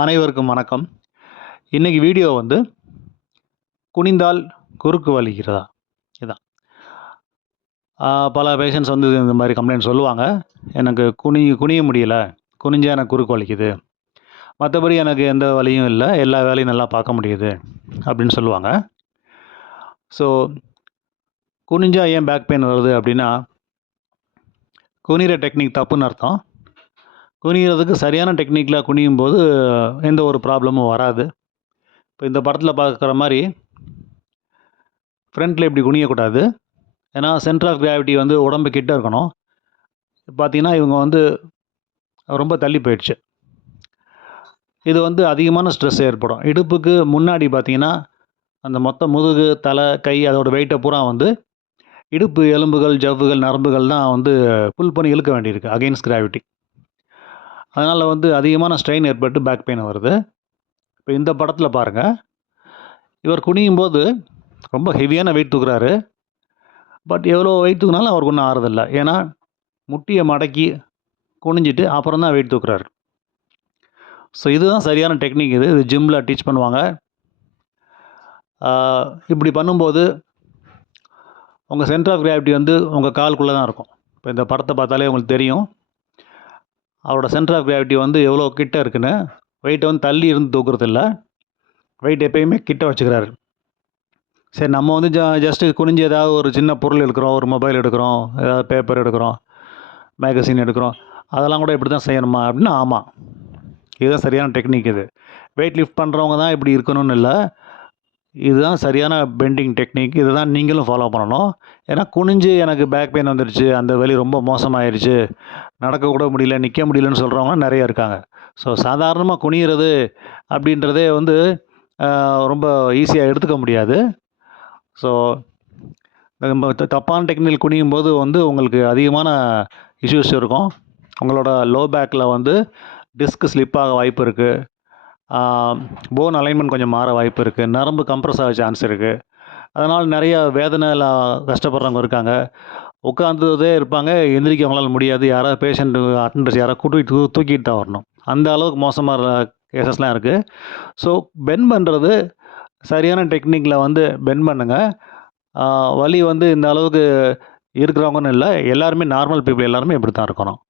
அனைவருக்கும் வணக்கம். இன்னைக்கு வீடியோ வந்து குனிந்தால் குறுக்கு வலிக்கிறதா? இதான். பல பேஷண்ட்ஸ் வந்து இந்த மாதிரி கம்ப்ளைண்ட் சொல்லுவாங்க. எனக்கு குனிய முடியல. குனிஞ்சா எனக்கு குறுக்கு வலிக்குது. மற்றபடி எனக்கு எந்த வலியும் இல்லை. எல்லா வேலையும் நல்லா பார்க்க முடியுது அப்படின்னு சொல்லுவாங்க. ஸோ குனிஞ்சா ஏன் பேக் பெயின் வருது அப்படின்னா, குனிகிற டெக்னிக் தப்புன்னு அர்த்தம். குனிகிறதுக்கு சரியான டெக்னிக்கில் குனியும் போது எந்த ஒரு ப்ராப்ளமும் வராது. இப்போ இந்த படத்தில் பார்க்குற மாதிரி ஃப்ரண்ட்டில் இப்படி குனியக்கூடாது. ஏன்னா சென்டர் ஆஃப் கிராவிட்டி வந்து உடம்பு கிட்ட இருக்கணும். பார்த்தீங்கன்னா இவங்க வந்து ரொம்ப தள்ளி போயிடுச்சு. இது வந்து அதிகமான ஸ்ட்ரெஸ் ஏற்படும். இடுப்புக்கு முன்னாடி பார்த்தீங்கன்னா அந்த மொத்த முதுகு, தலை, கை அதோட வெயிட்டை பூரா வந்து இடுப்பு எலும்புகள், ஜவ்வுகள், நரம்புகள் தான் வந்து புல் பண்ணி இழுக்க வேண்டியிருக்கு அகெயின்ஸ்ட் கிராவிட்டி. அதனால் வந்து அதிகமான ஸ்ட்ரெயின் ஏற்பட்டு பேக் பெயின் வருது. இப்போ இந்த படத்தில் பாருங்கள், இவர் குனியும் போது ரொம்ப ஹெவியான வெயிட் தூக்குறாரு. பட் எவ்வளோ வெயிட் தூக்குனாலும் அவருக்கு ஒன்றும் ஆறுதில்லை. ஏன்னா முட்டியை மடக்கி குனிஞ்சிட்டு அப்புறம் தான் வெயிட் தூக்குறாரு. ஸோ இதுதான் சரியான டெக்னிக். இது ஜிம்மில் டீச் பண்ணுவாங்க. இப்படி பண்ணும்போது உங்கள் சென்டர் ஆஃப் கிராவிட்டி வந்து உங்கள் காலுக்குள்ளே தான் இருக்கும். இப்போ இந்த படத்தை பார்த்தாலே உங்களுக்கு தெரியும். அவரோட சென்டர் ஆஃப் கிராவிட்டி வந்து எவ்வளோ கிட்ட இருக்குன்னு. வெயிட்டை வந்து தள்ளி இருந்து தூக்குறது இல்லை. வெயிட் எப்பயுமே கிட்ட வச்சுக்கிறாரு. சரி, நம்ம வந்து ஜஸ்ட்டு குனிஞ்சு ஏதாவது ஒரு சின்ன பொருள் எடுக்கிறோம், ஒரு மொபைல் எடுக்கிறோம், ஏதாவது பேப்பர் எடுக்கிறோம், மேகசின் எடுக்கிறோம், அதெல்லாம் கூட இப்படி தான் செய்யணுமா அப்படின்னா ஆமாம், இதுதான் சரியான டெக்னிக். இது வெயிட் லிஃப்ட் பண்ணுறவங்க தான் இப்படி இருக்கணும்னு இல்லை. இதுதான் சரியான பெண்டிங் டெக்னிக். இதை தான் நீங்களும் ஃபாலோ பண்ணணும். ஏன்னா குனிஞ்சு எனக்கு பேக் பெயின் வந்துடுச்சு, அந்த வலி ரொம்ப மோசமாயிருச்சு, நடக்கக்கூட முடியல, நிற்க முடியலன்னு சொல்கிறவங்க நிறைய இருக்காங்க. ஸோ சாதாரணமாக குனிகிறது அப்படின்றதே வந்து ரொம்ப ஈஸியாக எடுத்துக்க முடியாது. ஸோ நம்ம தப்பான டெக்னிக் குனியும் போது வந்து உங்களுக்கு அதிகமான இஷ்யூஸ் இருக்கும். உங்களோட லோ பேக்கில் வந்து டிஸ்க் ஸ்லிப் ஆக வாய்ப்பு இருக்குது. போன் அலைன்மெண்ட் கொஞ்சம் மாற வாய்ப்பு இருக்குது. நரம்பு கம்ப்ரஸ் ஆக சான்ஸ் இருக்குது. அதனால் நிறைய வேதனையில் கஷ்டப்படுறவங்க இருக்காங்க. உட்காந்துதே இருப்பாங்க, எந்திரிக்க அவங்களால முடியாது. யாராவது பேஷண்ட்டு அட்டண்டர்ஸ் யாராவது தூக்கிட்டு தான் வரணும். அந்த அளவுக்கு மோசமான கேசஸ்லாம் இருக்குது. ஸோ பெண்ட் பண்ணுறது சரியான டெக்னிக்கில் வந்து பெண்ட் பண்ணுங்கள். வலி வந்து இந்த அளவுக்கு இருக்கிறவங்கன்னு இல்லை, எல்லாருமே நார்மல் பீப்புள் எல்லாருமே இப்படி தான் இருக்கணும்.